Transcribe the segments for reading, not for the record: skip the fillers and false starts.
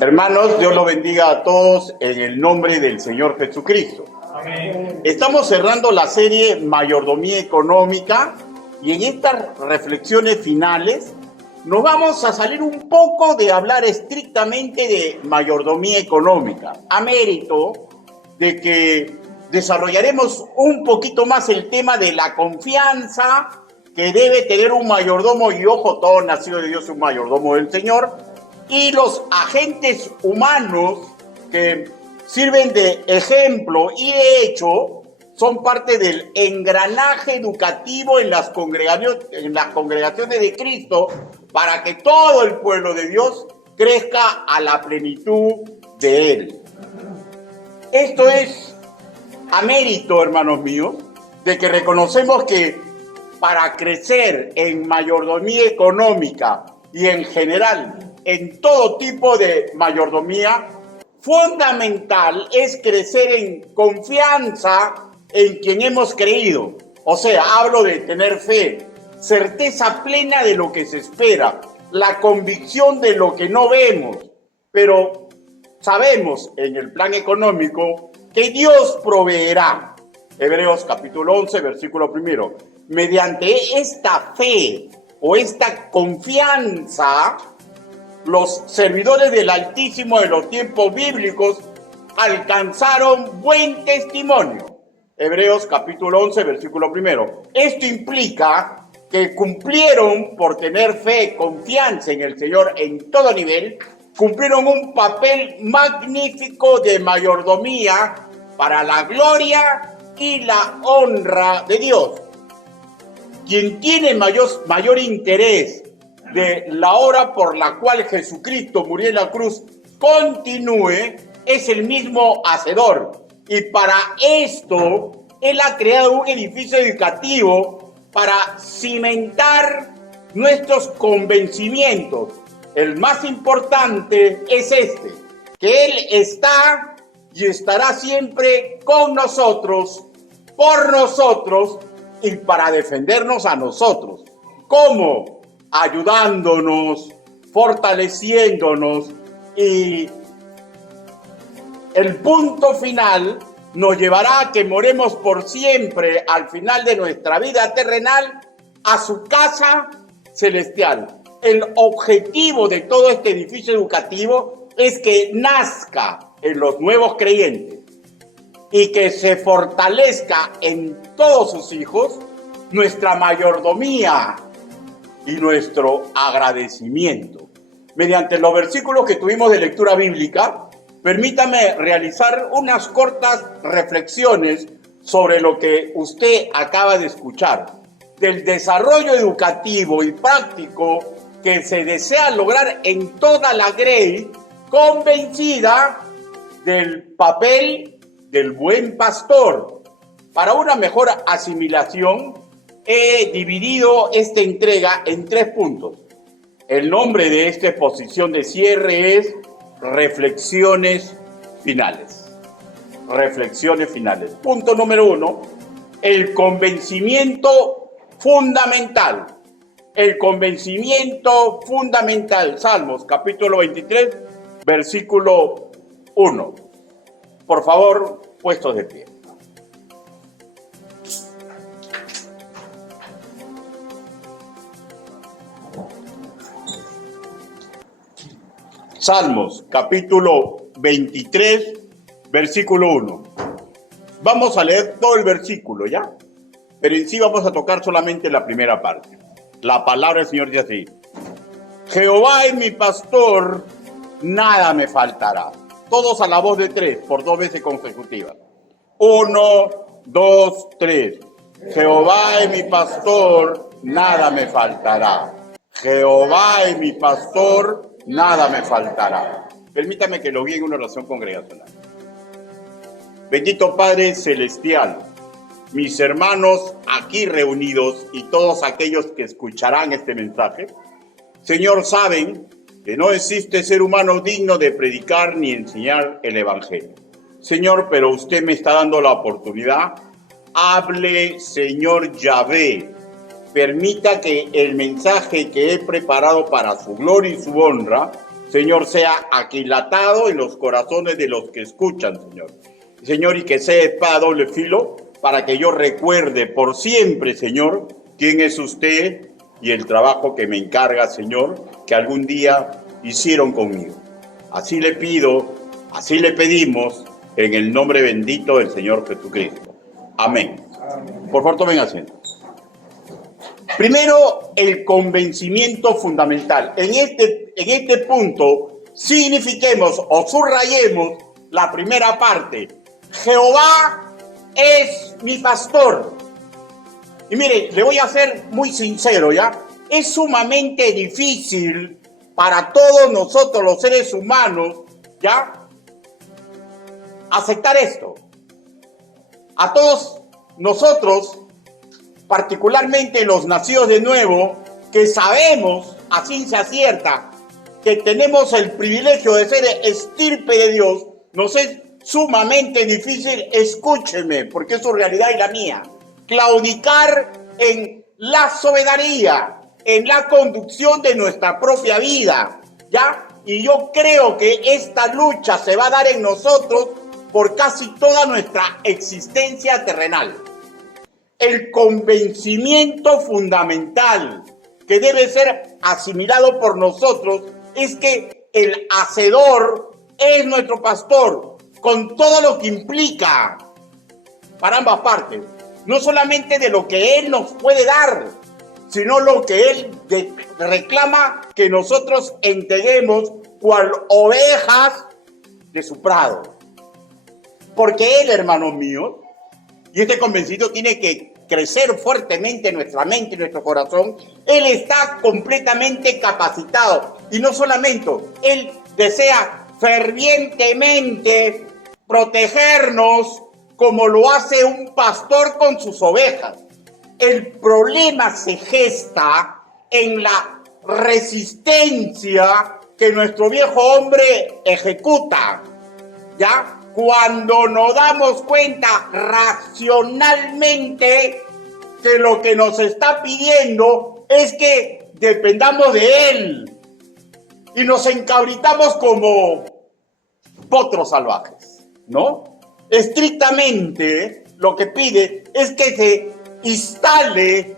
Hermanos, Dios los bendiga a todos en el nombre del Señor Jesucristo. Amén. Estamos cerrando la serie Mayordomía Económica y en estas reflexiones finales nos vamos a salir un poco de hablar estrictamente de mayordomía económica, a mérito de que desarrollaremos un poquito más el tema de la confianza que debe tener un mayordomo, y ojo, todo nacido de Dios es un mayordomo del Señor, y los agentes humanos que sirven de ejemplo y de hecho son parte del engranaje educativo en las congregaciones de Cristo para que todo el pueblo de Dios crezca a la plenitud de Él. Esto es a mérito, hermanos míos, de que reconocemos que para crecer en mayordomía económica y en general en todo tipo de mayordomía, fundamental es crecer en confianza en quien hemos creído. O sea, hablo de tener fe, certeza plena de lo que se espera, la convicción de lo que no vemos, pero sabemos en el plan económico que Dios proveerá. Hebreos capítulo 11, versículo 1. Mediante esta fe o esta confianza, los servidores del Altísimo de los tiempos bíblicos alcanzaron buen testimonio. Hebreos capítulo 11, versículo 1. Esto implica que cumplieron por tener fe, confianza en el Señor en todo nivel, cumplieron un papel magnífico de mayordomía para la gloria y la honra de Dios. Quien tiene mayor interés de la hora por la cual Jesucristo murió en la cruz continúe, es el mismo Hacedor. Y para esto, Él ha creado un edificio educativo para cimentar nuestros convencimientos. El más importante es este, que Él está y estará siempre con nosotros, por nosotros y para defendernos a nosotros. ¿Cómo? Ayudándonos, fortaleciéndonos, y el punto final nos llevará a que moremos por siempre al final de nuestra vida terrenal a su casa celestial. El objetivo de todo este edificio educativo es que nazca en los nuevos creyentes y que se fortalezca en todos sus hijos nuestra mayordomía y nuestro agradecimiento. Mediante los versículos que tuvimos de lectura bíblica, permítame realizar unas cortas reflexiones sobre lo que usted acaba de escuchar, del desarrollo educativo y práctico que se desea lograr en toda la grey, convencida del papel del buen pastor. Para una mejor asimilación, he dividido esta entrega en 3 puntos. El nombre de esta exposición de cierre es Reflexiones Finales. Reflexiones Finales. Punto número 1, el convencimiento fundamental. El convencimiento fundamental. Salmos, capítulo 23, versículo 1. Por favor, puestos de pie. Salmos, capítulo 23, versículo 1. Vamos a leer todo el versículo, ¿ya? Pero en sí vamos a tocar solamente la primera parte. La palabra del Señor dice así: Jehová es mi pastor, nada me faltará. Todos a la voz de 3, por 2 veces consecutivas. 1, 2, 3. Jehová es mi pastor, nada me faltará. Jehová es mi pastor, nada me faltará. Permítame que lo guíe en una oración congregacional. Bendito Padre Celestial, mis hermanos aquí reunidos y todos aquellos que escucharán este mensaje, Señor, saben que no existe ser humano digno de predicar ni enseñar el Evangelio. Señor, pero usted me está dando la oportunidad. Hable, Señor Yahvé. Permita que el mensaje que he preparado para su gloria y su honra Señor, sea aquilatado en los corazones de los que escuchan, Señor. Señor, y que sea espada doble filo para que yo recuerde por siempre, Señor, quién es usted y el trabajo que me encarga, Señor, que algún día hicieron conmigo. Así le pido, así le pedimos, en el nombre bendito del Señor Jesucristo. Amén. Por favor, tomen asiento. Primero, el convencimiento fundamental. En este punto, signifiquemos o subrayemos la primera parte. Jehová es mi pastor. Y mire, le voy a ser muy sincero, ¿ya? Es sumamente difícil para todos nosotros los seres humanos, ¿ya?, aceptar esto. A todos nosotros, particularmente los nacidos de nuevo, que sabemos a ciencia cierta que tenemos el privilegio de ser estirpe de Dios, nos es sumamente difícil, escúcheme, porque es su realidad y la mía, claudicar en la soberanía, en la conducción de nuestra propia vida, ¿ya? Y yo creo que esta lucha se va a dar en nosotros por casi toda nuestra existencia terrenal. El convencimiento fundamental que debe ser asimilado por nosotros es que el Hacedor es nuestro pastor, con todo lo que implica para ambas partes. No solamente de lo que Él nos puede dar, sino lo que Él reclama que nosotros entreguemos cual ovejas de su prado. Porque Él, hermanos míos, y este convencido tiene que crecer fuertemente en nuestra mente y nuestro corazón, Él está completamente capacitado. Y no solamente, Él desea fervientemente protegernos como lo hace un pastor con sus ovejas. El problema se gesta en la resistencia que nuestro viejo hombre ejecuta, ¿ya? Cuando nos damos cuenta racionalmente que lo que nos está pidiendo es que dependamos de Él y nos encabritamos como potros salvajes, ¿no? Estrictamente lo que pide es que se instale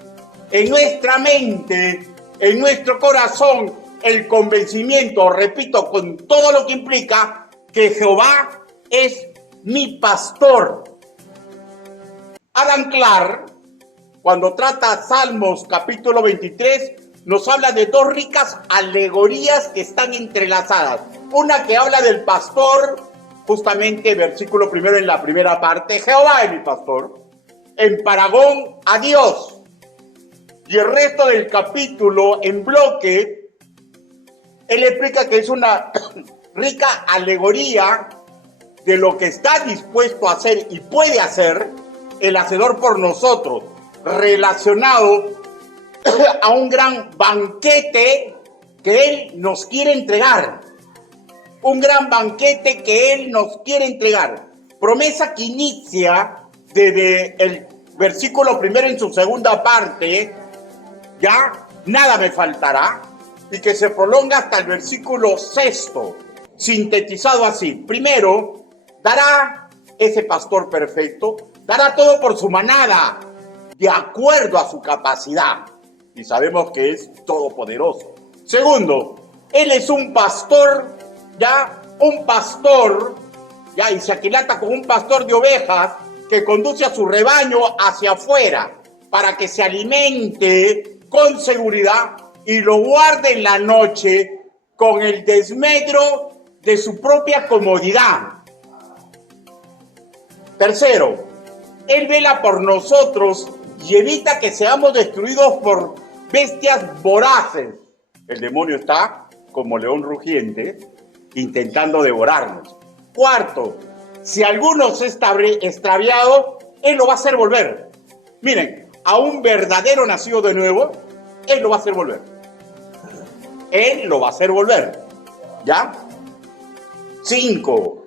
en nuestra mente, en nuestro corazón, el convencimiento, repito, con todo lo que implica, que Jehová es mi pastor. Adam Clarke, cuando trata Salmos capítulo 23, nos habla de dos ricas alegorías que están entrelazadas. Una que habla del pastor, justamente versículo primero en la primera parte, Jehová es mi pastor, en paragón a Dios. Y el resto del capítulo en bloque, él explica que es una rica alegoría de lo que está dispuesto a hacer y puede hacer el Hacedor por nosotros, relacionado a un gran banquete que Él nos quiere entregar. Un gran banquete que Él nos quiere entregar. Promesa que inicia desde el versículo primero en su segunda parte, ya nada me faltará, y que se prolonga hasta el versículo sexto, sintetizado así. Primero, dará ese pastor perfecto, dará todo por su manada, de acuerdo a su capacidad. Y sabemos que es todopoderoso. Segundo, Él es un pastor, y se aquilata con un pastor de ovejas que conduce a su rebaño hacia afuera para que se alimente con seguridad y lo guarde en la noche con el desmedro de su propia comodidad. Tercero, Él vela por nosotros y evita que seamos destruidos por bestias voraces. El demonio está como león rugiente intentando devorarnos. Cuarto, si alguno se está extraviado, Él lo va a hacer volver. Miren, a un verdadero nacido de nuevo, Él lo va a hacer volver. Él lo va a hacer volver. ¿Ya? 5.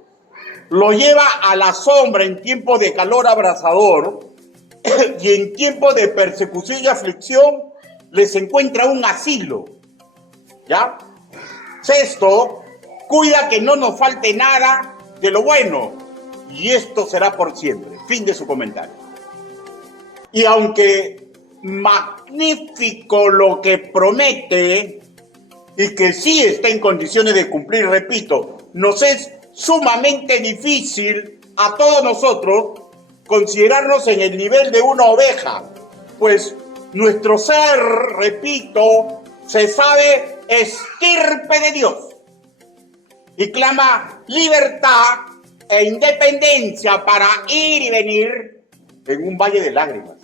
Lo lleva a la sombra en tiempo de calor abrasador y en tiempo de persecución y aflicción les encuentra un asilo. ¿Ya? Sexto, cuida que no nos falte nada de lo bueno, y esto será por siempre. Fin de su comentario. Y aunque magnífico lo que promete, y que sí está en condiciones de cumplir, repito, nos es sumamente difícil a todos nosotros considerarnos en el nivel de una oveja, pues nuestro ser, repito, se sabe estirpe de Dios y clama libertad e independencia para ir y venir en un valle de lágrimas.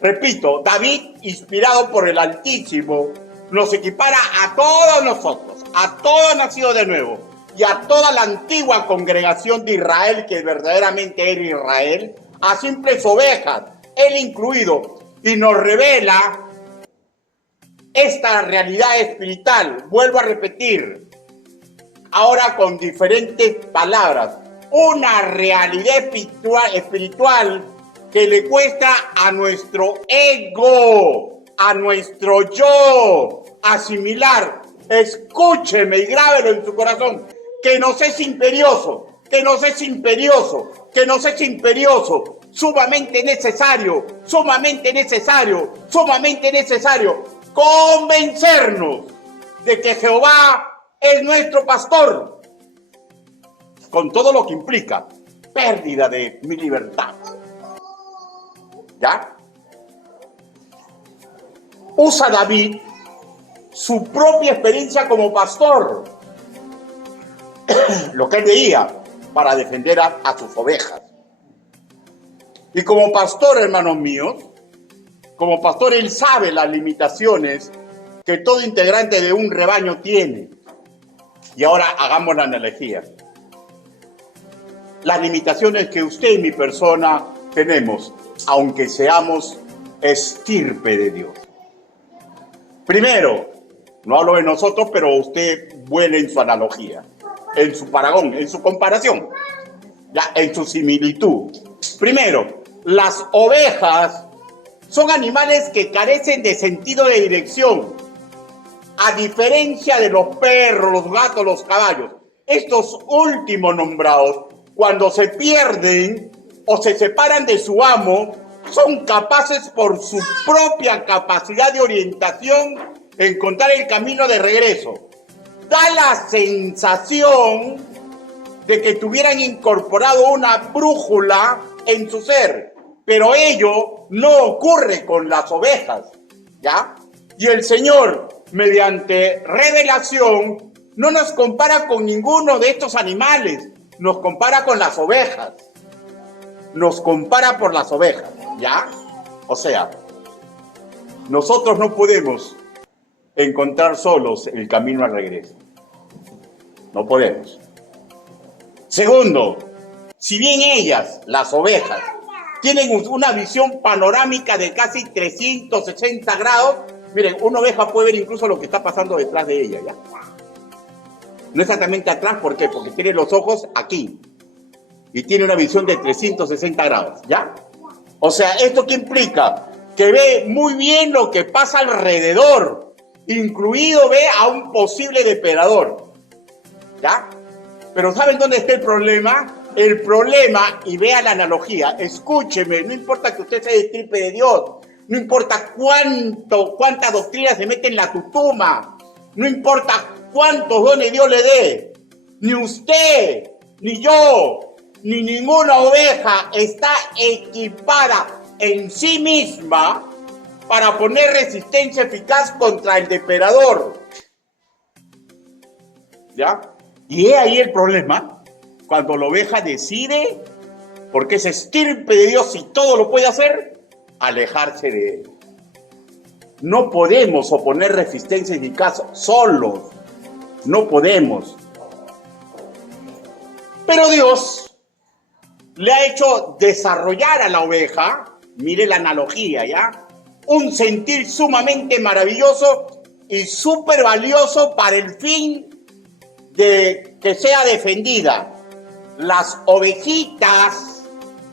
Repito, David, inspirado por el Altísimo, nos equipara a todos nosotros, a todo nacido de nuevo y a toda la antigua congregación de Israel, que verdaderamente era Israel, a simples ovejas, él incluido, y nos revela esta realidad espiritual. Vuelvo a repetir, ahora con diferentes palabras, una realidad espiritual que le cuesta a nuestro ego, a nuestro yo, asimilar. Escúcheme y grábelo en su corazón, que nos es imperioso, que nos es imperioso, que nos es imperioso, sumamente necesario, sumamente necesario, sumamente necesario, convencernos de que Jehová es nuestro pastor, con todo lo que implica pérdida de mi libertad. ¿Ya? Usa David su propia experiencia como pastor, lo que él veía, para defender a sus ovejas. Y como pastor, hermanos míos, como pastor, él sabe las limitaciones que todo integrante de un rebaño tiene. Y ahora hagamos la analogía. Las limitaciones que usted y mi persona tenemos, aunque seamos estirpe de Dios. Primero, no hablo de nosotros, pero usted vuele en su analogía, en su paragón, en su comparación, ya, en su similitud. Primero, las ovejas son animales que carecen de sentido de dirección, a diferencia de los perros, los gatos, los caballos. Estos últimos nombrados, cuando se pierden o se separan de su amo, son capaces por su propia capacidad de orientación encontrar el camino de regreso. Da la sensación de que tuvieran incorporado una brújula en su ser, pero ello no ocurre con las ovejas, ¿ya? Y el Señor, mediante revelación, no nos compara con ninguno de estos animales, nos compara con las ovejas, nos compara por las ovejas, ¿ya? O sea, nosotros no podemos encontrar solos el camino al regreso. No podemos. Segundo, si bien ellas, las ovejas, tienen una visión panorámica de casi 360 grados, miren, una oveja puede ver incluso lo que está pasando detrás de ella, ¿ya? No exactamente atrás, ¿por qué? Porque tiene los ojos aquí y tiene una visión de 360 grados, ¿ya? O sea, ¿esto qué implica? Que ve muy bien lo que pasa alrededor, incluido ve a un posible depredador, ¿ya? Pero ¿saben dónde está el problema? El problema, y vea la analogía, escúcheme, no importa que usted sea estirpe de Dios, no importa cuánta doctrina se mete en la tutuma, no importa cuántos dones Dios le dé, ni usted, ni yo, ni ninguna oveja está equipada en sí misma para poner resistencia eficaz contra el depredador. ¿Ya? Y es ahí el problema, cuando la oveja decide, porque es estirpe de Dios y todo lo puede hacer, alejarse de él. No podemos oponer resistencia eficaz solos, no podemos. Pero Dios le ha hecho desarrollar a la oveja, mire la analogía, ¿ya? Un sentir sumamente maravilloso y súper valioso para el fin de que sea defendida. Las ovejitas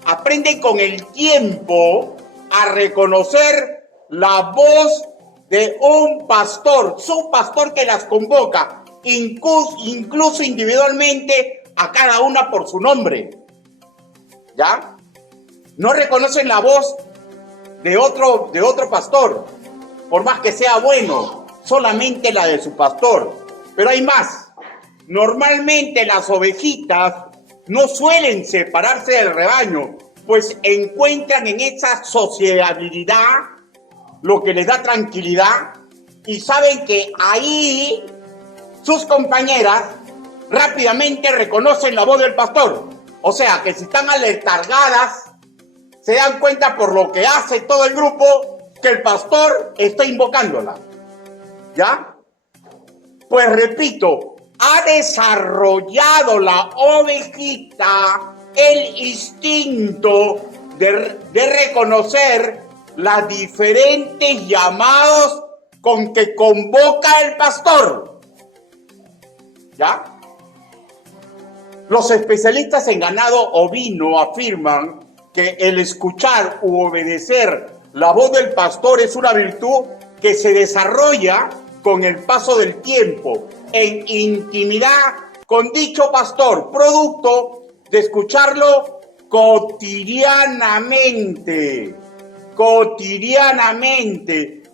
aprenden con el tiempo a reconocer la voz de un pastor, su pastor que las convoca, incluso individualmente a cada una por su nombre. ¿Ya? No reconocen la voz de otro pastor, por más que sea bueno, solamente la de su pastor. Pero hay más. Normalmente las ovejitas no suelen separarse del rebaño, pues encuentran en esa sociabilidad lo que les da tranquilidad y saben que ahí sus compañeras rápidamente reconocen la voz del pastor. O sea, que si están aletargadas, se dan cuenta por lo que hace todo el grupo que el pastor está invocándola. ¿Ya? Pues repito, ha desarrollado la ovejita el instinto de reconocer las diferentes llamados con que convoca el pastor. ¿Ya? Los especialistas en ganado ovino afirman que el escuchar u obedecer la voz del pastor es una virtud que se desarrolla con el paso del tiempo en intimidad con dicho pastor, producto de escucharlo cotidianamente,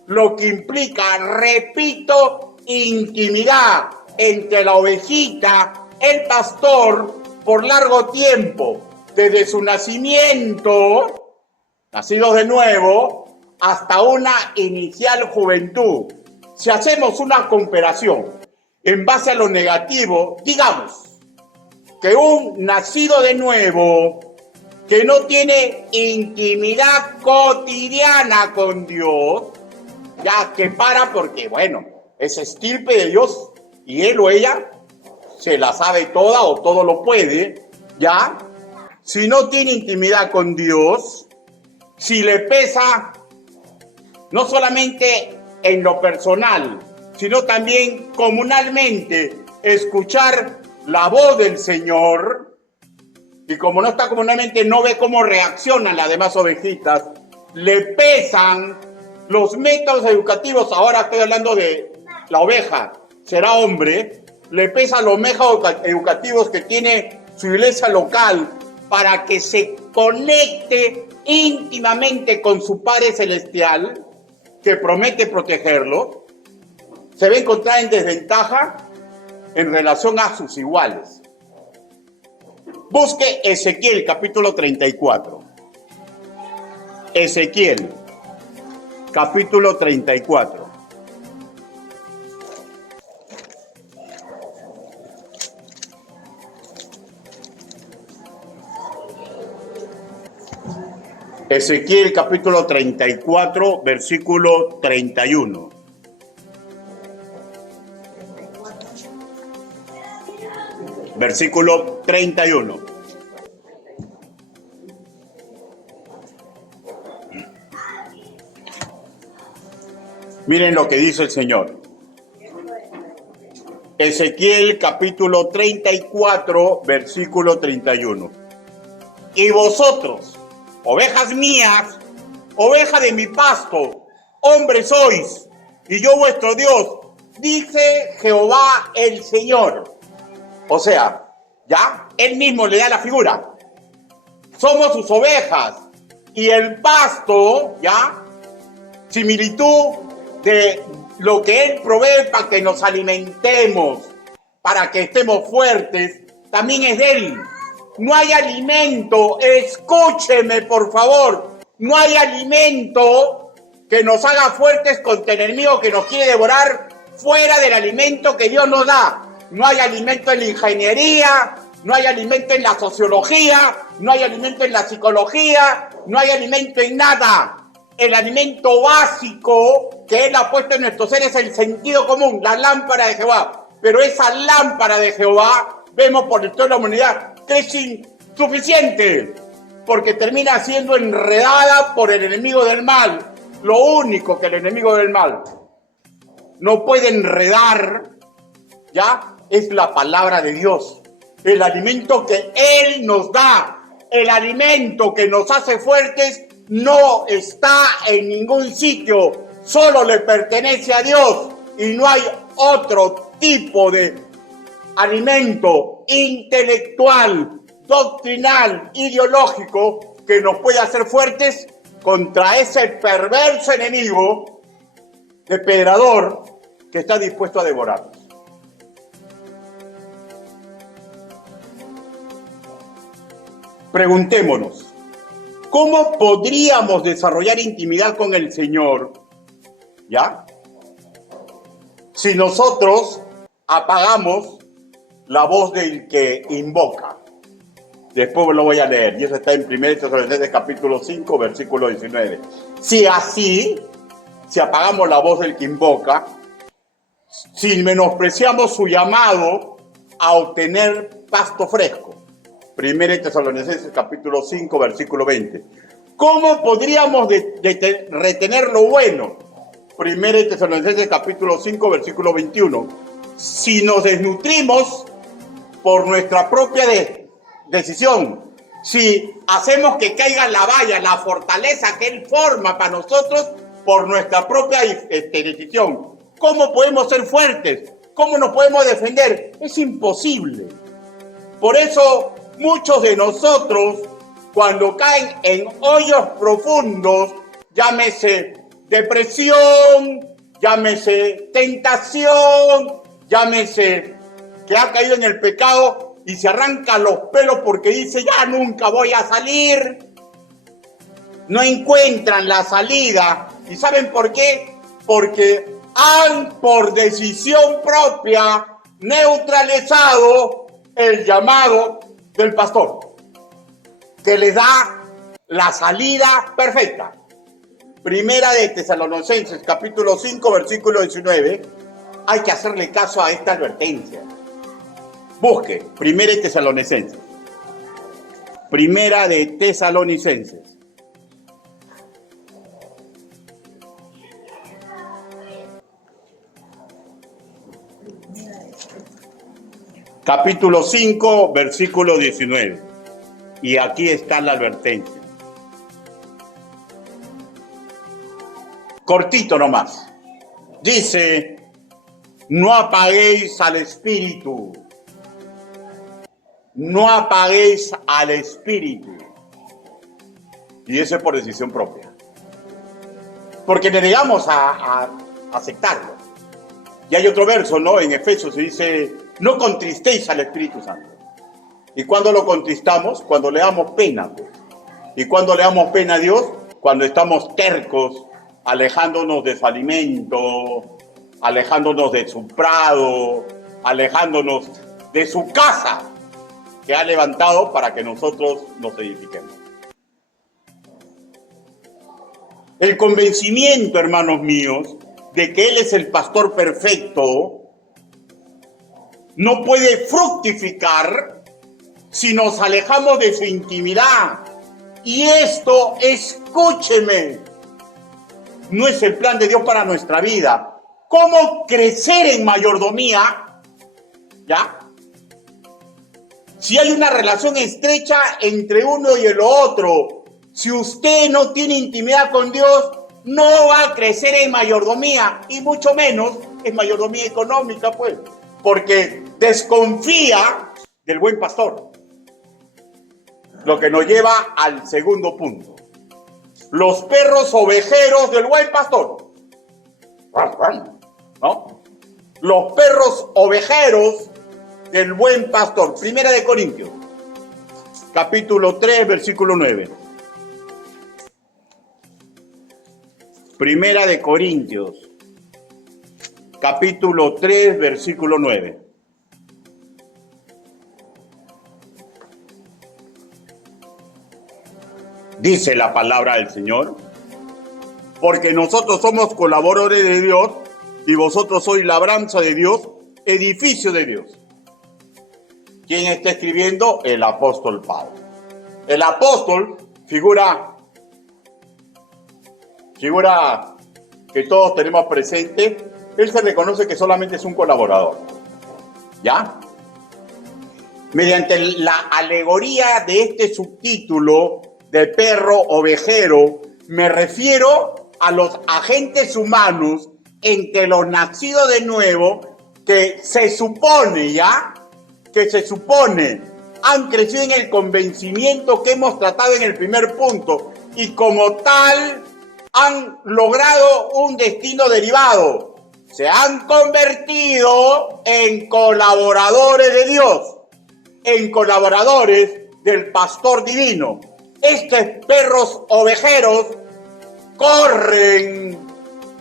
lo que implica, repito, intimidad entre la ovejita, el pastor, por largo tiempo, desde su nacimiento, nacidos de nuevo, hasta una inicial juventud. Si hacemos una comparación en base a lo negativo, digamos que un nacido de nuevo que no tiene intimidad cotidiana con Dios, ya que para porque, bueno, es estirpe de Dios y él o ella se la sabe toda o todo lo puede, ¿ya? Si no tiene intimidad con Dios, si le pesa no solamente en lo personal, sino también comunalmente escuchar la voz del Señor, y como no está comunalmente, no ve cómo reaccionan las demás ovejitas, le pesan los métodos educativos. Ahora estoy hablando de la oveja, será hombre, le pesan los métodos educativos que tiene su iglesia local para que se conecte íntimamente con su Padre Celestial, que promete protegerlo. Se va a encontrar en desventaja en relación a sus iguales. Busque Ezequiel capítulo 34. Ezequiel capítulo 34. Ezequiel capítulo 34, versículo 31. Versículo 31. Miren lo que dice el Señor. Ezequiel capítulo 34, versículo 31. Y vosotros, ovejas mías, oveja de mi pasto, hombres sois, y yo vuestro Dios, dice Jehová el Señor. O sea, ya, él mismo le da la figura. Somos sus ovejas, y el pasto, ya, similitud de lo que él provee para que nos alimentemos, para que estemos fuertes, también es de él. No hay alimento, escúcheme por favor, no hay alimento que nos haga fuertes contra el enemigo que nos quiere devorar fuera del alimento que Dios nos da. No hay alimento en la ingeniería, no hay alimento en la sociología, no hay alimento en la psicología, no hay alimento en nada. El alimento básico que Él ha puesto en nuestros seres es el sentido común, la lámpara de Jehová. Pero esa lámpara de Jehová, vemos por toda la humanidad, que es insuficiente, porque termina siendo enredada por el enemigo del mal. Lo único que el enemigo del mal no puede enredar, ¿ya?, es la palabra de Dios. El alimento que Él nos da, el alimento que nos hace fuertes, no está en ningún sitio. solo le pertenece a Dios y no hay otro tipo de alimento intelectual, doctrinal, ideológico que nos pueda hacer fuertes contra ese perverso enemigo depredador que está dispuesto a devorarnos. Preguntémonos, ¿cómo podríamos desarrollar intimidad con el Señor? ¿Ya? Si nosotros apagamos la voz del que invoca. Después lo voy a leer, y eso está en 1 Tesalonicenses capítulo 5, versículo 19. Si apagamos la voz del que invoca, si menospreciamos su llamado a obtener pasto fresco. 1 Tesalonicenses capítulo 5, versículo 20. ¿Cómo podríamos retener lo bueno? 1 Tesalonicenses capítulo 5, versículo 21. Si nos desnutrimos por nuestra propia decisión, si hacemos que caiga la valla, la fortaleza que Él forma para nosotros por nuestra propia decisión, ¿cómo podemos ser fuertes? ¿Cómo nos podemos defender? Es imposible. Por eso muchos de nosotros, cuando caen en hoyos profundos, llámese depresión, llámese tentación, llámese que ha caído en el pecado y se arranca los pelos porque dice, ya nunca voy a salir. No encuentran la salida. ¿Y saben por qué? Porque han, por decisión propia, neutralizado el llamado del pastor, que les da la salida perfecta. Primera de Tesalonicenses, capítulo 5, versículo 19. Hay que hacerle caso a esta advertencia. Busque, Primera de Tesalonicenses. Primera de Tesalonicenses. Capítulo 5, versículo 19. Y aquí está la advertencia. Cortito nomás. Dice, no apaguéis al espíritu. No apaguéis al espíritu. Y eso es por decisión propia. Porque le negamos a aceptarlo. Y hay otro verso, ¿no? En Efesios se dice, no contristéis al Espíritu Santo. ¿Y cuándo lo contristamos? Cuando le damos pena. Pues. ¿Y cuándo le damos pena a Dios? Cuando estamos tercos, alejándonos de su alimento, alejándonos de su prado, alejándonos de su casa que ha levantado para que nosotros nos edifiquemos. El convencimiento, hermanos míos, de que Él es el pastor perfecto, no puede fructificar si nos alejamos de su intimidad. Y esto, escúcheme, no es el plan de Dios para nuestra vida. ¿Cómo crecer en mayordomía? ¿Ya? Si hay una relación estrecha entre uno y el otro, si usted no tiene intimidad con Dios, no va a crecer en mayordomía, y mucho menos en mayordomía económica, pues, porque desconfía del buen pastor. Lo que nos lleva al segundo punto. Los perros ovejeros del buen pastor. ¿No? Los perros ovejeros del buen pastor. Primera de Corintios, capítulo 3, versículo 9. Primera de Corintios, capítulo 3, versículo 9. Dice la palabra del Señor, porque nosotros somos colaboradores de Dios y vosotros sois labranza de Dios, edificio de Dios. ¿Quién está escribiendo? El apóstol Pablo. El apóstol figura que todos tenemos presente. Él se reconoce que solamente es un colaborador. ¿Ya? Mediante la alegoría de este subtítulo de perro ovejero, me refiero a los agentes humanos en que los nacidos de nuevo, que se supone han crecido en el convencimiento que hemos tratado en el primer punto y como tal han logrado un destino derivado. Se han convertido en colaboradores de Dios, en colaboradores del pastor divino. Estos perros ovejeros corren,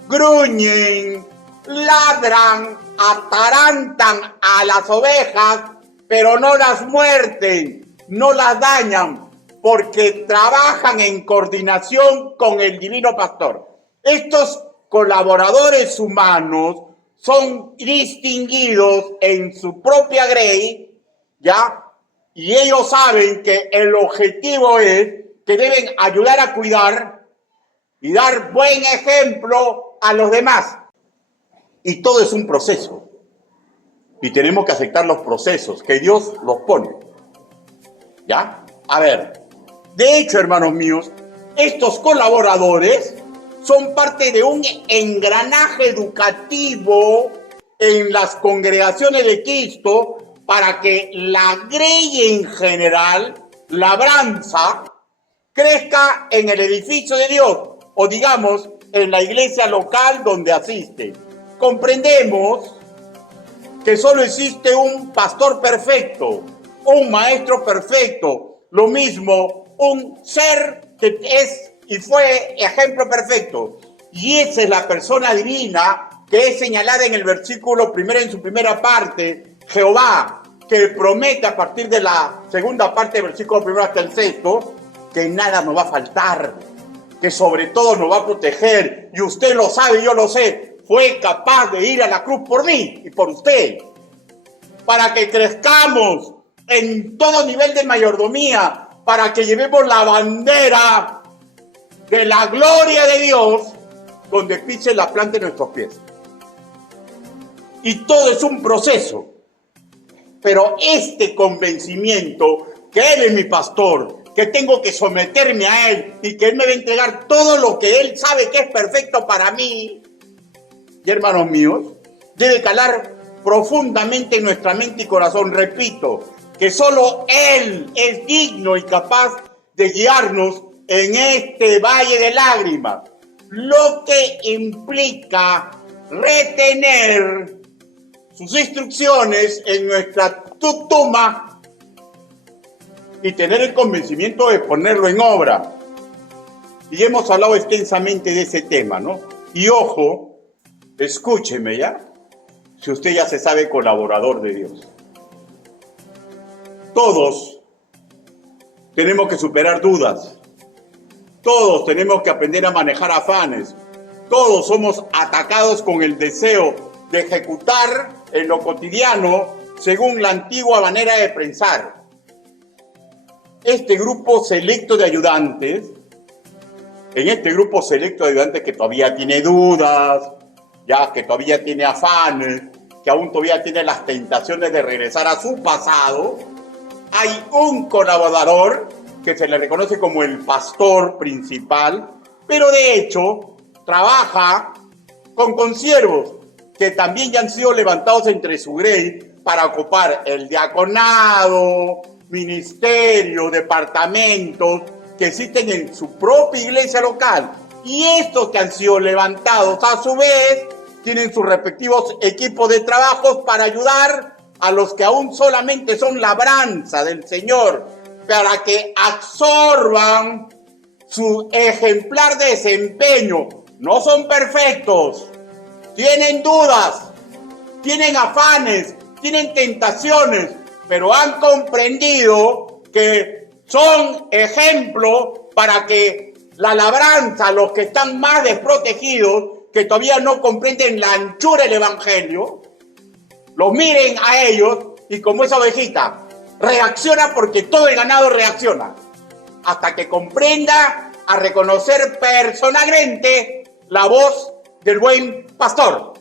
gruñen, ladran, atarantan a las ovejas, pero no las muerden, no las dañan, porque trabajan en coordinación con el divino pastor. Estos colaboradores humanos son distinguidos en su propia grey, ¿ya? Y ellos saben que el objetivo es que deben ayudar a cuidar y dar buen ejemplo a los demás. Y todo es un proceso. Y tenemos que aceptar los procesos que Dios los pone. ¿Ya? A ver, de hecho, hermanos míos, estos colaboradores son parte de un engranaje educativo en las congregaciones de Cristo para que la grey en general, labranza, crezca en el edificio de Dios o digamos en la iglesia local donde asiste. Comprendemos que solo existe un pastor perfecto, un maestro perfecto, lo mismo, un ser que es y fue ejemplo perfecto. Y esa es la persona divina que es señalada en el versículo primero, en su primera parte, Jehová, que promete a partir de la segunda parte del versículo primero hasta el sexto, que nada nos va a faltar, que sobre todo nos va a proteger. Y usted lo sabe, yo lo sé, fue capaz de ir a la cruz por mí y por usted, para que crezcamos en todo nivel de mayordomía, para que llevemos la bandera de la gloria de Dios donde pise la planta de nuestros pies. Y todo es un proceso. Pero este convencimiento que Él es mi pastor, que tengo que someterme a Él y que Él me va a entregar todo lo que Él sabe que es perfecto para mí, y hermanos míos, debe calar profundamente en nuestra mente y corazón. Repito, que solo Él es digno y capaz de guiarnos en este valle de lágrimas, lo que implica retener sus instrucciones en nuestra tutuma y tener el convencimiento de ponerlo en obra. Y hemos hablado extensamente de ese tema, ¿no? Y ojo, escúcheme ya, si usted ya se sabe colaborador de Dios. Todos tenemos que superar dudas. Todos tenemos que aprender a manejar afanes. Todos somos atacados con el deseo de ejecutar en lo cotidiano según la antigua manera de pensar. Este grupo selecto de ayudantes, que todavía tiene dudas, ya que todavía tiene afanes, que aún todavía tiene las tentaciones de regresar a su pasado, hay un colaborador que se le reconoce como el pastor principal, pero de hecho trabaja con consiervos que también ya han sido levantados entre su grey para ocupar el diaconado, ministerio, departamentos que existen en su propia iglesia local. Y estos que han sido levantados a su vez tienen sus respectivos equipos de trabajo para ayudar a los que aún solamente son labranza del Señor, para que absorban su ejemplar desempeño. No son perfectos, tienen dudas, tienen afanes, tienen tentaciones, pero han comprendido que son ejemplo para que la labranza, los que están más desprotegidos, que todavía no comprenden la anchura del evangelio, los miren a ellos y como esa ovejita, reacciona porque todo el ganado reacciona, hasta que comprenda a reconocer personalmente la voz del buen pastor.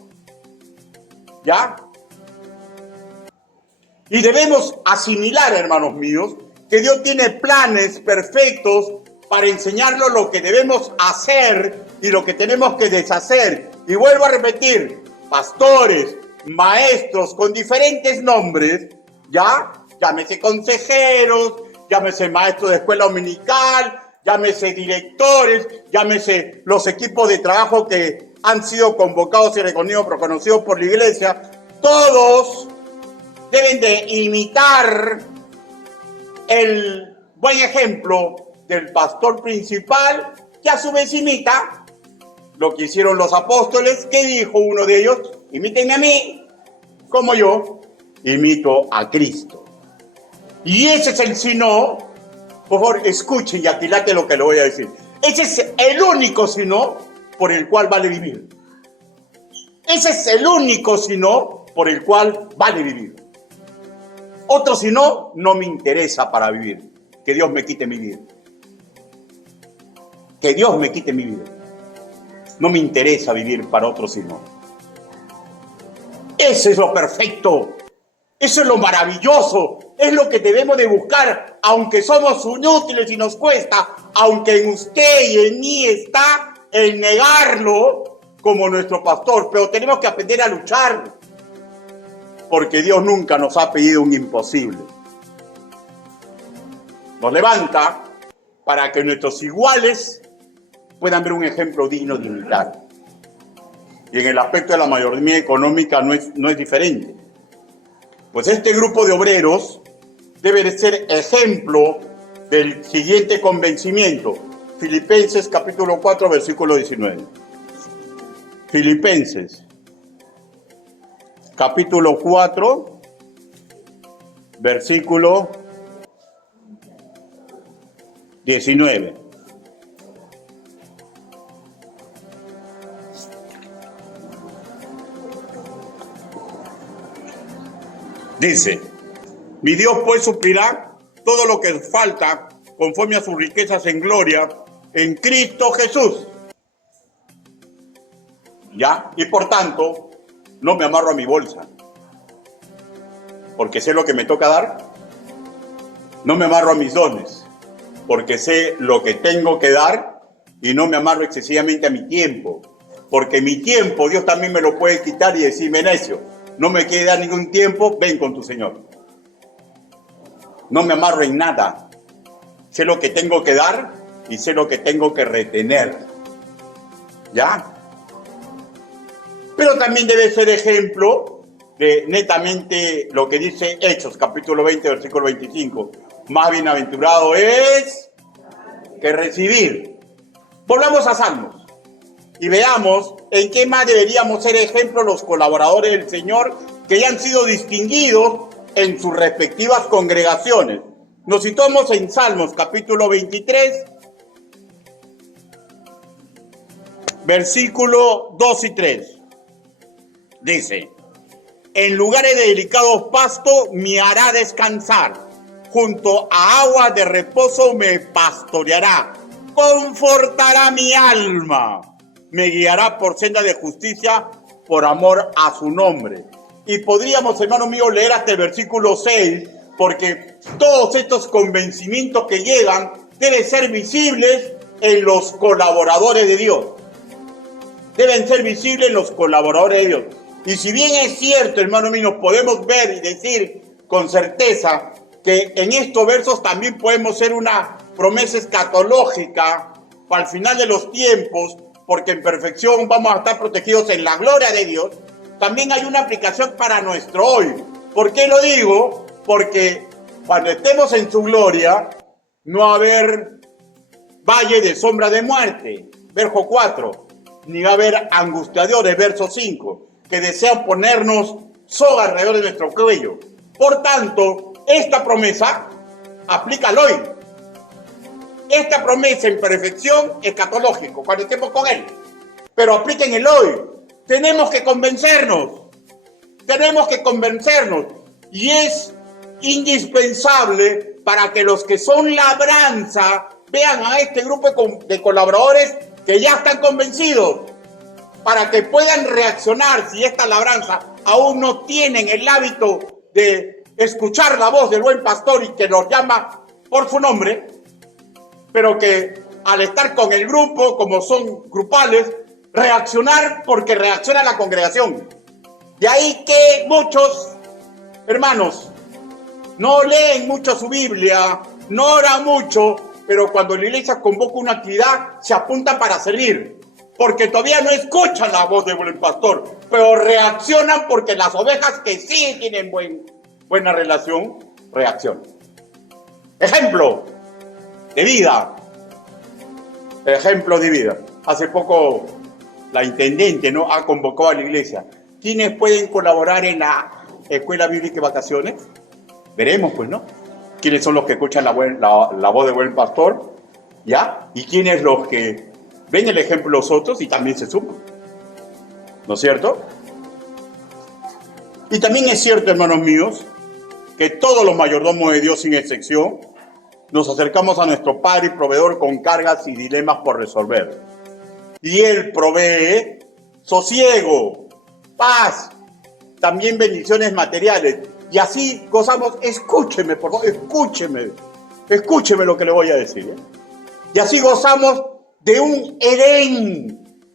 ¿Ya? Y debemos asimilar, hermanos míos, que Dios tiene planes perfectos para enseñarnos lo que debemos hacer y lo que tenemos que deshacer. Y vuelvo a repetir, pastores, maestros con diferentes nombres, ¿ya? Llámese consejeros, llámese maestros de escuela dominical, llámese directores, llámese los equipos de trabajo que han sido convocados y reconocidos por la iglesia. Todos deben de imitar el buen ejemplo del pastor principal, que a su vez imita lo que hicieron los apóstoles. ¿Qué dijo uno de ellos? Imítenme a mí, como yo imito a Cristo. Y ese es el sino, por favor, escuchen y aquilate lo que le voy a decir. Ese es el único sino por el cual vale vivir. Ese es el único sino por el cual vale vivir. Otro sino no me interesa para vivir. Que Dios me quite mi vida. Que Dios me quite mi vida. No me interesa vivir para otro sino. Eso es lo perfecto. Eso es lo maravilloso. Es lo que debemos de buscar, aunque somos inútiles y nos cuesta, aunque en usted y en mí está el negarlo como nuestro pastor. Pero tenemos que aprender a luchar, porque Dios nunca nos ha pedido un imposible. Nos levanta para que nuestros iguales puedan ver un ejemplo digno de imitar. Y en el aspecto de la mayordomía económica no es diferente. Pues este grupo de obreros debe de ser ejemplo del siguiente convencimiento. Filipenses capítulo 4, versículo 19. Filipenses capítulo 4, versículo 19. Dice: mi Dios pues suplirá todo lo que falta conforme a sus riquezas en gloria en Cristo Jesús. ¿Ya? Y por tanto, no me amarro a mi bolsa, porque sé lo que me toca dar. No me amarro a mis dones, porque sé lo que tengo que dar, y no me amarro excesivamente a mi tiempo, porque mi tiempo Dios también me lo puede quitar y decirme: necio, no me quiere dar ningún tiempo, ven con tu Señor. No me amarro en nada. Sé lo que tengo que dar y sé lo que tengo que retener. ¿Ya? Pero también debe ser ejemplo de netamente lo que dice Hechos, capítulo 20, versículo 25. Más bienaventurado es que recibir. Volvamos a Salmos y veamos en qué más deberíamos ser ejemplo los colaboradores del Señor que ya han sido distinguidos en sus respectivas congregaciones. Nos situamos en Salmos capítulo 23, versículo 2 y 3. Dice: en lugares de delicados pastos me hará descansar, junto a aguas de reposo me pastoreará, confortará mi alma, me guiará por senda de justicia por amor a su nombre. Y podríamos, hermano mío, leer hasta el versículo 6, porque todos estos convencimientos que llegan deben ser visibles en los colaboradores de Dios. Deben ser visibles en los colaboradores de Dios. Y si bien es cierto, hermano mío, podemos ver y decir con certeza que en estos versos también podemos ser una promesa escatológica para el final de los tiempos, porque en perfección vamos a estar protegidos en la gloria de Dios, también hay una aplicación para nuestro hoy. ¿Por qué lo digo? Porque cuando estemos en su gloria, no va a haber valle de sombra de muerte, verso 4, ni va a haber angustiadores, verso 5, que desean ponernos soga alrededor de nuestro cuello. Por tanto, esta promesa aplica al hoy. Esta promesa en perfección escatológico, cuando estemos con Él, pero aplica en el hoy. Tenemos que convencernos, y es indispensable para que los que son labranza vean a este grupo de colaboradores que ya están convencidos, para que puedan reaccionar si esta labranza aún no tienen el hábito de escuchar la voz del buen pastor y que nos llama por su nombre, pero que al estar con el grupo, como son grupales, reaccionar porque reacciona la congregación. De ahí que muchos hermanos no leen mucho su Biblia, no oran mucho, pero cuando la iglesia convoca una actividad, se apuntan para servir, porque todavía no escuchan la voz del buen pastor, pero reaccionan porque las ovejas que sí tienen buena relación, reaccionan. Ejemplo de vida. Ejemplo de vida. Hace poco la intendente, ¿no?, ha convocado a la iglesia. ¿Quiénes pueden colaborar en la escuela bíblica de vacaciones? Veremos, pues, ¿no? ¿Quiénes son los que escuchan la voz del buen pastor? ¿Ya? ¿Y quiénes los que ven el ejemplo de los otros y también se suman? ¿No es cierto? Y también es cierto, hermanos míos, que todos los mayordomos de Dios, sin excepción, nos acercamos a nuestro Padre y Proveedor con cargas y dilemas por resolver. Y Él provee sosiego, paz, también bendiciones materiales. Y así gozamos. Escúcheme, por favor, escúcheme lo que le voy a decir, ¿eh? Y así gozamos de un Edén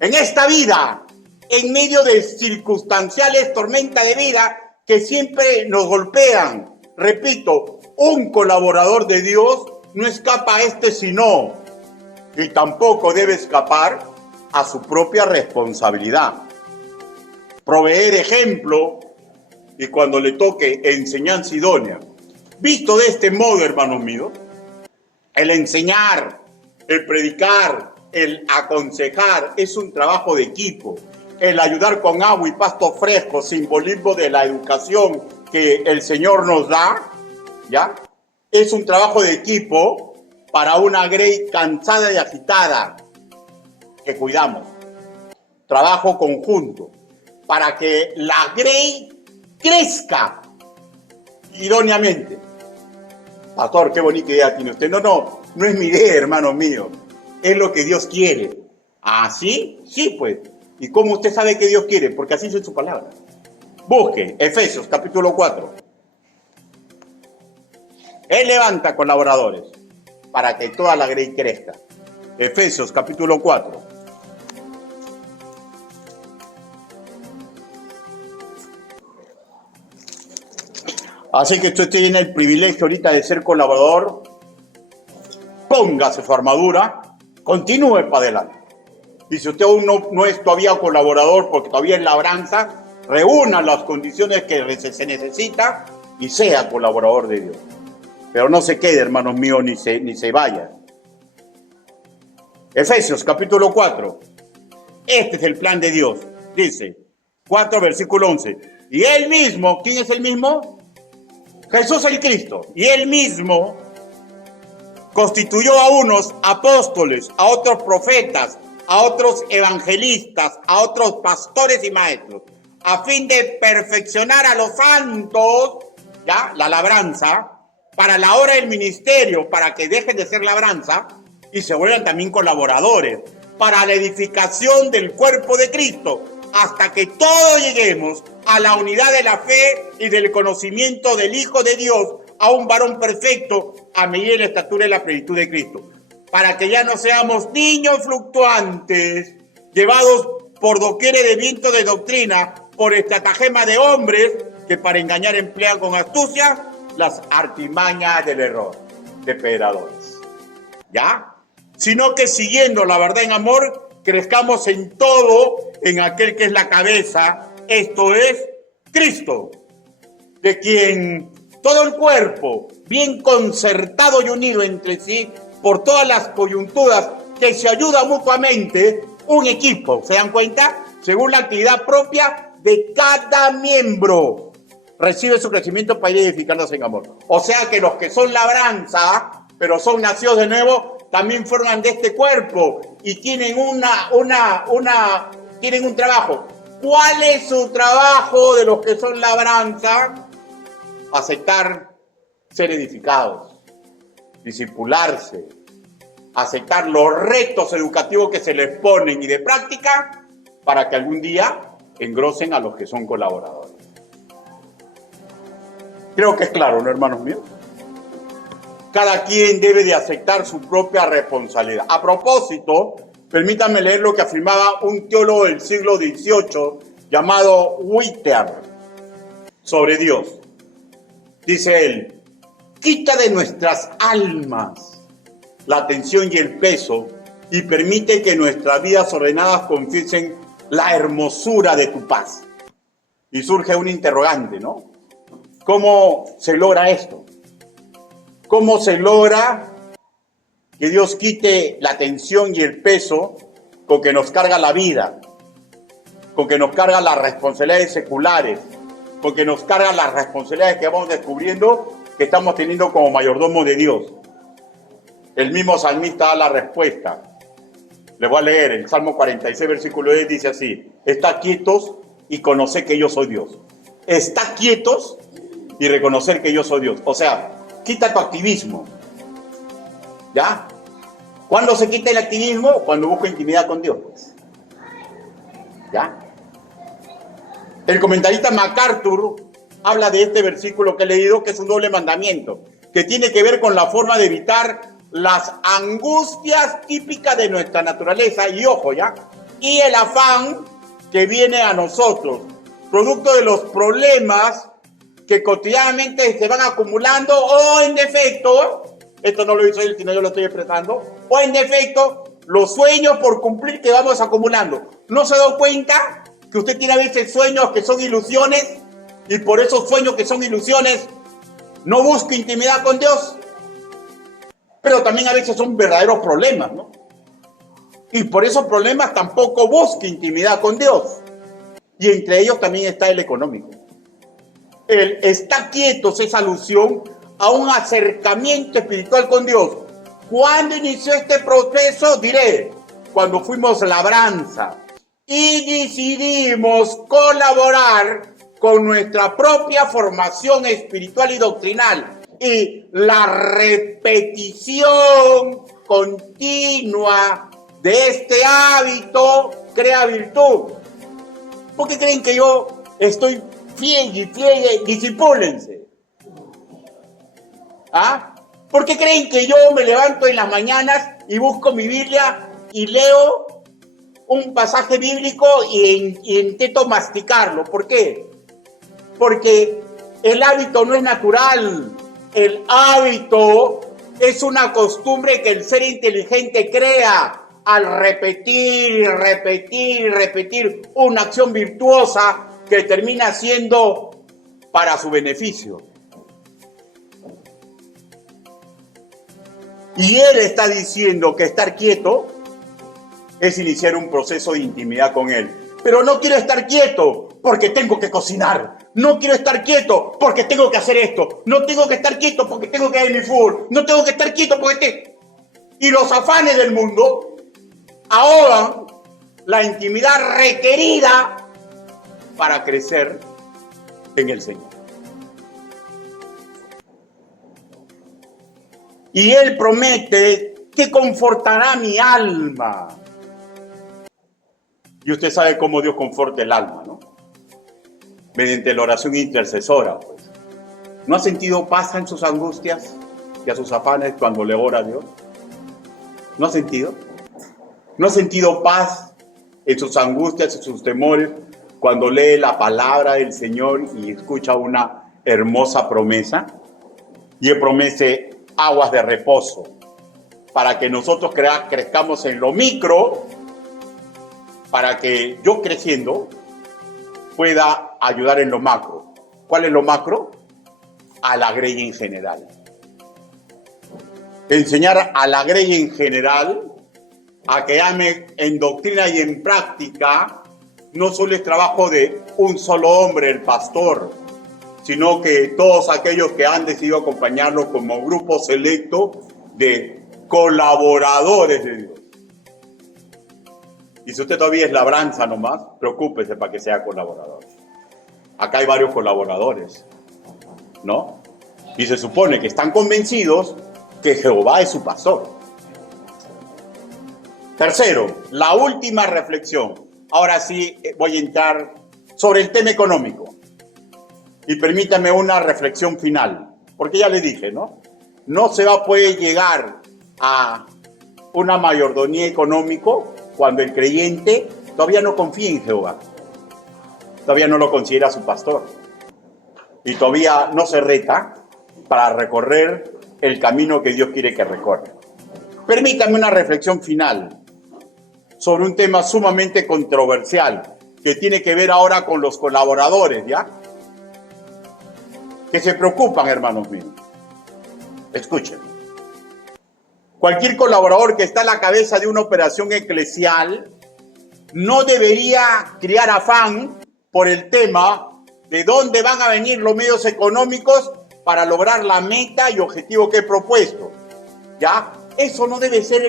en esta vida, en medio de circunstanciales tormentas de vida que siempre nos golpean. Repito, un colaborador de Dios no escapa a este sino, y tampoco debe escapar a su propia responsabilidad. Proveer ejemplo y cuando le toque enseñanza idónea. Visto de este modo, hermanos míos, el enseñar, el predicar, el aconsejar es un trabajo de equipo. El ayudar con agua y pasto fresco, simbolismo de la educación que el Señor nos da, ¿ya? Es un trabajo de equipo para una grey cansada y agitada que cuidamos. Trabajo conjunto para que la grey crezca idóneamente. Pastor, qué bonita idea tiene usted. No es mi idea, hermano mío. Es lo que Dios quiere. ¿Ah, sí? Sí, pues. ¿Y cómo usted sabe que Dios quiere? Porque así es su palabra. Busque Efesios capítulo 4. Él levanta colaboradores para que toda la grey crezca. Efesios capítulo 4. Así que usted tiene el privilegio ahorita de ser colaborador. Póngase su armadura, continúe para adelante. Y si usted aún no es todavía colaborador porque todavía es labranza, reúna las condiciones que se necesita y sea colaborador de Dios. Pero no se quede, hermanos míos, ni se vaya. Efesios capítulo 4. Este es el plan de Dios. Dice, 4 versículo 11. Y Él mismo, ¿quién es el mismo? Jesús el Cristo. Y Él mismo constituyó a unos apóstoles, a otros profetas, a otros evangelistas, a otros pastores y maestros, a fin de perfeccionar a los santos, ya, la labranza, para la obra del ministerio, para que dejen de ser labranza y se vuelvan también colaboradores, para la edificación del cuerpo de Cristo, hasta que todos lleguemos a la unidad de la fe y del conocimiento del Hijo de Dios, a un varón perfecto, a medida de la estatura y la plenitud de Cristo, para que ya no seamos niños fluctuantes, llevados por doquier de viento de doctrina, por estratagema de hombres que para engañar emplean con astucia las artimañas del error, de pedradores. ¿Ya? Sino que siguiendo la verdad en amor, crezcamos en todo en aquel que es la cabeza, esto es Cristo, de quien todo el cuerpo, bien concertado y unido entre sí, por todas las coyunturas que se ayuda mutuamente, un equipo, ¿se dan cuenta? Según la actividad propia de cada miembro, recibe su crecimiento para ir edificándose en amor. O sea que los que son labranza, pero son nacidos de nuevo, también forman de este cuerpo y tienen tienen un trabajo. ¿Cuál es su trabajo de los que son labranza? Aceptar ser edificados, discipularse, aceptar los retos educativos que se les ponen y de práctica para que algún día engrosen a los que son colaboradores. Creo que es claro, ¿no, hermanos míos? cada quien debe de aceptar su propia responsabilidad. A propósito, permítanme leer lo que afirmaba un teólogo del siglo XVIII llamado Whittier sobre Dios. Dice él: quita de nuestras almas la tensión y el peso y permite que nuestras vidas ordenadas confiesen la hermosura de tu paz. Y surge un interrogante, ¿no? ¿Cómo se logra esto? ¿Cómo se logra que Dios quite la tensión y el peso con que nos carga la vida, con que nos carga las responsabilidades seculares, con que nos carga las responsabilidades que vamos descubriendo que estamos teniendo como mayordomo de Dios? El mismo salmista da la respuesta. Le voy a leer el Salmo 46, versículo 10, dice así: estad quietos y conoced que yo soy Dios. Estad quietos y reconocer que yo soy Dios. O sea, quita tu activismo. ¿Ya? ¿Cuándo se quita el activismo? Cuando busco intimidad con Dios, pues. ¿Ya? El comentarista MacArthur habla de este versículo que he leído, que es un doble mandamiento, que tiene que ver con la forma de evitar las angustias típicas de nuestra naturaleza, y ojo, ¿ya? Y el afán que viene a nosotros, producto de los problemas que cotidianamente se van acumulando, o en defecto, esto no lo hizo él, sino yo lo estoy expresando, o en defecto, los sueños por cumplir que vamos acumulando. ¿No se da cuenta que usted tiene a veces sueños que son ilusiones, y por esos sueños que son ilusiones no busca intimidad con Dios? Pero también a veces son verdaderos problemas, ¿no? Y por esos problemas tampoco busca intimidad con Dios. Y entre ellos también está el económico. El está quietos es alusión a un acercamiento espiritual con Dios. ¿Cuándo inició este proceso? Diré, cuando fuimos labranza y decidimos colaborar con nuestra propia formación espiritual y doctrinal. Y la repetición continua de este hábito crea virtud. ¿Por qué creen que yo estoy fiel? Discipúlense. ¿Ah? ¿Por qué creen que yo me levanto en las mañanas y busco mi Biblia y leo un pasaje bíblico y intento masticarlo? ¿Por qué? Porque el hábito no es natural. El hábito es una costumbre que el ser inteligente crea al repetir una acción virtuosa que termina siendo para su beneficio. Y él está diciendo que estar quieto es iniciar un proceso de intimidad con él. Pero no quiero estar quieto porque tengo que cocinar. No quiero estar quieto porque tengo que hacer esto. No tengo que estar quieto porque tengo que ir a mi fútbol. No tengo que estar quieto porque... Y los afanes del mundo ahogan la intimidad requerida para crecer en el Señor. Y Él promete que confortará mi alma. Y usted sabe cómo Dios conforta el alma, ¿no? Mediante la oración intercesora, pues. ¿No ha sentido paz en sus angustias y a sus afanes cuando le ora a Dios? ¿No ha sentido? ¿No ha sentido paz en sus angustias y sus temores cuando lee la palabra del Señor y escucha una hermosa promesa? Y Él promete aguas de reposo para que nosotros crezcamos en lo micro, para que yo creciendo pueda ayudar en lo macro. ¿Cuál es lo macro? A la grey en general. Enseñar a la grey en general a que ame en doctrina y en práctica no solo es trabajo de un solo hombre, el pastor, sino que todos aquellos que han decidido acompañarlo como grupo selecto de colaboradores de Dios. Y si usted todavía es labranza nomás, preocúpese para que sea colaborador. Acá hay varios colaboradores, ¿no? Y se supone que están convencidos que Jehová es su pastor. Tercero, la última reflexión. Ahora sí voy a entrar sobre el tema económico. Y permítame una reflexión final, porque ya le dije, ¿no? no se va a poder llegar a una mayordomía económico cuando el creyente todavía no confía en Jehová, todavía no lo considera su pastor y todavía no se reta para recorrer el camino que Dios quiere que recorra. Permítame una reflexión final sobre un tema sumamente controversial que tiene que ver ahora con los colaboradores, ¿ya? Que se preocupan, hermanos míos. Escuchen. Cualquier colaborador que está a la cabeza de una operación eclesial no debería crear afán por el tema de dónde van a venir los medios económicos para lograr la meta y objetivo que he propuesto, ¿ya? Eso no debe ser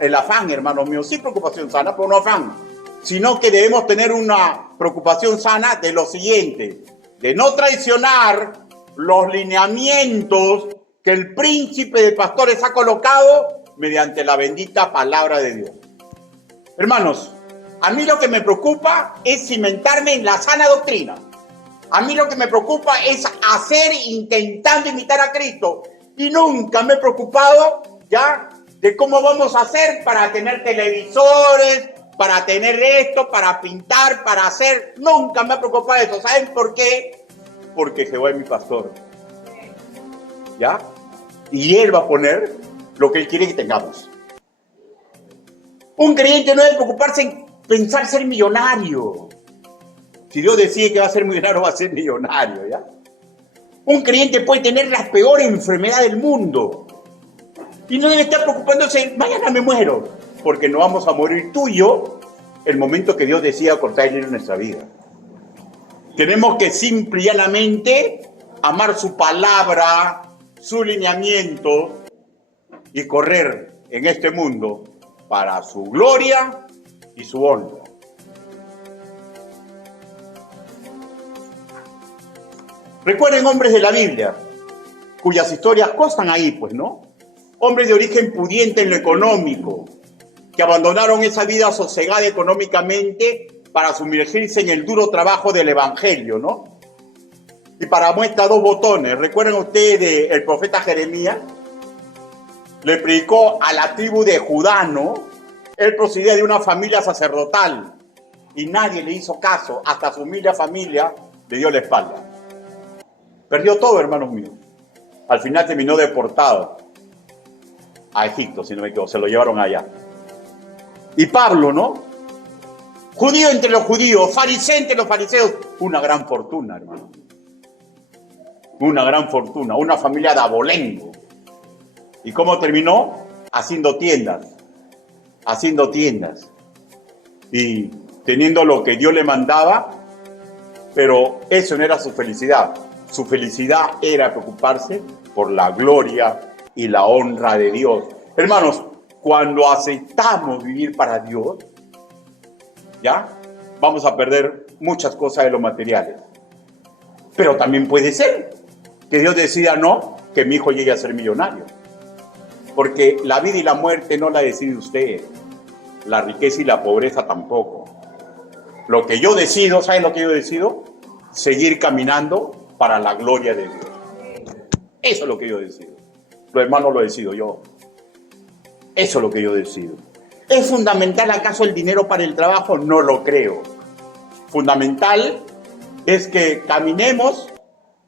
el afán, hermanos míos. Sí, preocupación sana, pero no afán. Sino que debemos tener una preocupación sana de lo siguiente: de no traicionar los lineamientos que el príncipe de pastores ha colocado mediante la bendita palabra de Dios. Hermanos, a mí lo que me preocupa es cimentarme en la sana doctrina. A mí lo que me preocupa es hacer intentando imitar a Cristo. Y nunca me he preocupado, ¿ya?, de cómo vamos a hacer para tener televisores, para tener esto, para pintar, para hacer. Nunca me ha preocupado eso. ¿Saben por qué? Porque Jehová es mi pastor, ¿ya? Y Él va a poner lo que Él quiere que tengamos. Un creyente no debe preocuparse en pensar ser millonario. Si Dios decide que va a ser millonario, va a ser millonario, ¿ya? Un creyente puede tener la peor enfermedad del mundo y no debe estar preocupándose, mañana me muero, porque no vamos a morir tú y yo el momento que Dios decida cortar el hilo en nuestra vida. Tenemos que simple y llanamente amar su palabra, su lineamiento y correr en este mundo para su gloria y su honra. Recuerden hombres de la Biblia, cuyas historias constan ahí, pues, ¿no? Hombres de origen pudiente en lo económico, que abandonaron esa vida sosegada económicamente para sumergirse en el duro trabajo del evangelio, ¿no? Y para muestra dos botones. ¿Recuerdan ustedes el profeta Jeremías? Le predicó a la tribu de Judá, ¿no? Él procedía de una familia sacerdotal y nadie le hizo caso, hasta su humilde familia le dio la espalda. Perdió todo, hermanos míos. Al final terminó deportado a Egipto, si no me equivoco, se lo llevaron allá. Y Pablo, ¿no? Judío entre los judíos, fariseo entre los fariseos. Una gran fortuna, hermano. Una gran fortuna, una familia de abolengo. ¿Y cómo terminó? Haciendo tiendas. Haciendo tiendas. Y teniendo lo que Dios le mandaba, pero eso no era su felicidad. Su felicidad era preocuparse por la gloria y la honra de Dios. Hermanos, cuando aceptamos vivir para Dios, ¿ya?, vamos a perder muchas cosas de los materiales. Pero también puede ser que Dios decida, no, que mi hijo llegue a ser millonario. Porque la vida y la muerte no la decide usted. La riqueza y la pobreza tampoco. Lo que yo decido, ¿saben lo que yo decido? Seguir caminando para la gloria de Dios. Eso es lo que yo decido. Lo demás no lo decido yo. Eso es lo que yo decido. ¿Es fundamental acaso el dinero para el trabajo? No lo creo. Fundamental es que caminemos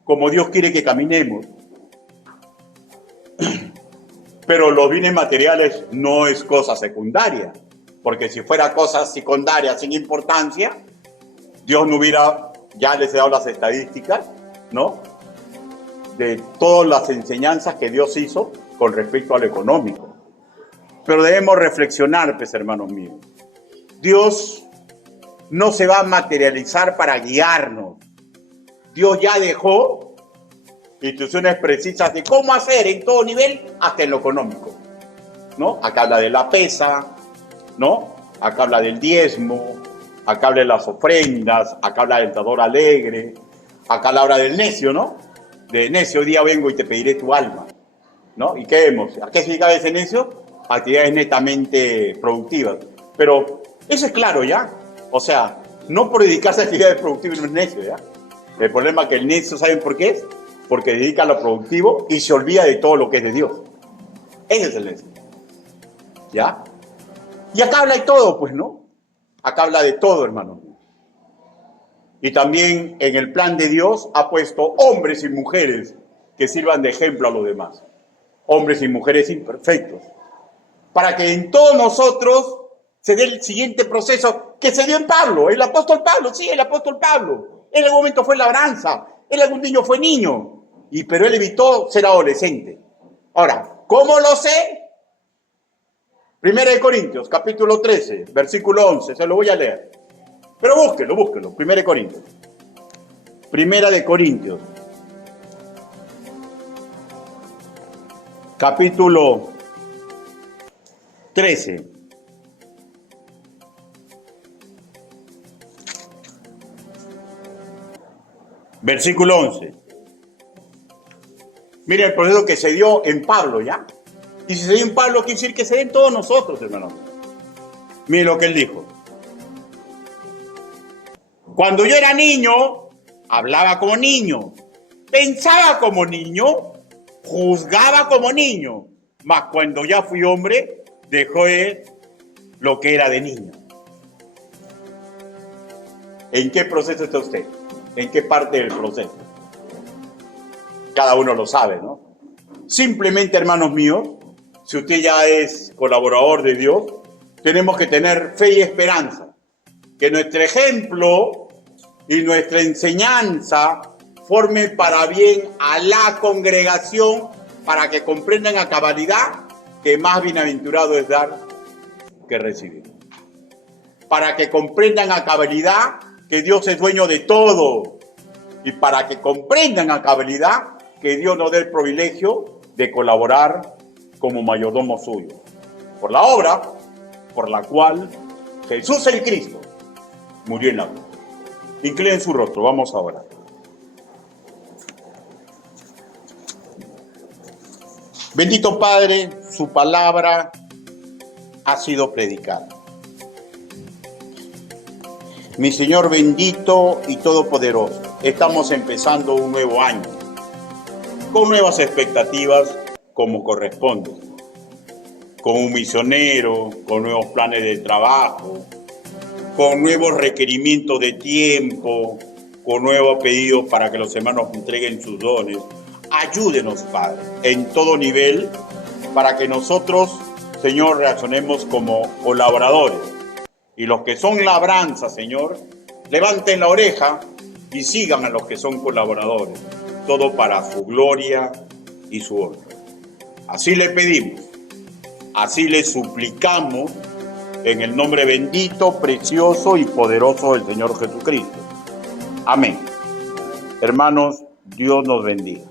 como Dios quiere que caminemos. Pero los bienes materiales no es cosa secundaria. Porque si fuera cosa secundaria sin importancia, Dios no hubiera, ya les he dado las estadísticas, ¿no?, de todas las enseñanzas que Dios hizo con respecto a lo económico. Pero debemos reflexionar, pues, hermanos míos. Dios no se va a materializar para guiarnos. Dios ya dejó instrucciones precisas de cómo hacer en todo nivel, hasta en lo económico, ¿no? Acá habla de la pesa, ¿no? Acá habla del diezmo, acá habla de las ofrendas, acá habla del dador alegre, acá habla del necio, ¿no? De necio, hoy día vengo y te pediré tu alma, ¿no? ¿Y qué vemos? ¿A qué significa ese necio? Actividades netamente productivas. Pero eso es claro, ¿ya? O sea, no por dedicarse a actividades productivas no es necio, ¿ya? El problema es que el necio, ¿saben por qué es? porque dedica a lo productivo y se olvida de todo lo que es de Dios. Ese es el éxito. ¿Ya? Y acá habla de todo, pues, ¿no? Acá habla de todo, hermano. Y también en el plan de Dios ha puesto hombres y mujeres que sirvan de ejemplo a los demás. Hombres y mujeres imperfectos. Para que en todos nosotros se dé el siguiente proceso que se dio en Pablo, el apóstol Pablo. Sí, el apóstol Pablo. En algún momento fue labranza, en algún niño fue niño, pero él evitó ser adolescente. Ahora, ¿cómo lo sé? 1 Corintios, capítulo 13, versículo 11, se lo voy a leer. Pero búsquelo, 1 Corintios. 1 Corintios, capítulo 13. Versículo 11. Mira el proceso que se dio en Pablo, ¿ya? Y si se dio en Pablo, quiere decir que se den todos nosotros, hermanos. Mire lo que él dijo. Cuando yo era niño, hablaba como niño, pensaba como niño, juzgaba como niño. Mas cuando ya fui hombre, dejé lo que era de niño. ¿En qué proceso está usted? ¿En qué parte del proceso? Cada uno lo sabe, ¿no? Simplemente, hermanos míos, si usted ya es colaborador de Dios, tenemos que tener fe y esperanza. Que nuestro ejemplo y nuestra enseñanza forme para bien a la congregación, para que comprendan a cabalidad que más bienaventurado es dar que recibir. Para que comprendan a cabalidad que Dios es dueño de todo. Y para que comprendan a cabalidad que Dios nos dé el privilegio de colaborar como mayordomo suyo. Por la obra por la cual Jesús el Cristo murió en la cruz. Inclinen su rostro, vamos a orar. Bendito Padre, su palabra ha sido predicada. Mi Señor bendito y todopoderoso, estamos empezando un nuevo año, con nuevas expectativas como corresponde, con un misionero, con nuevos planes de trabajo, con nuevos requerimientos de tiempo, con nuevos pedidos para que los hermanos entreguen sus dones. Ayúdenos, Padre, en todo nivel, para que nosotros, Señor, reaccionemos como colaboradores. Y los que son labranza, Señor, levanten la oreja y sigan a los que son colaboradores. Todo para su gloria y su honra. Así le pedimos, así le suplicamos, en el nombre bendito, precioso y poderoso del Señor Jesucristo. Amén. Hermanos, Dios nos bendiga.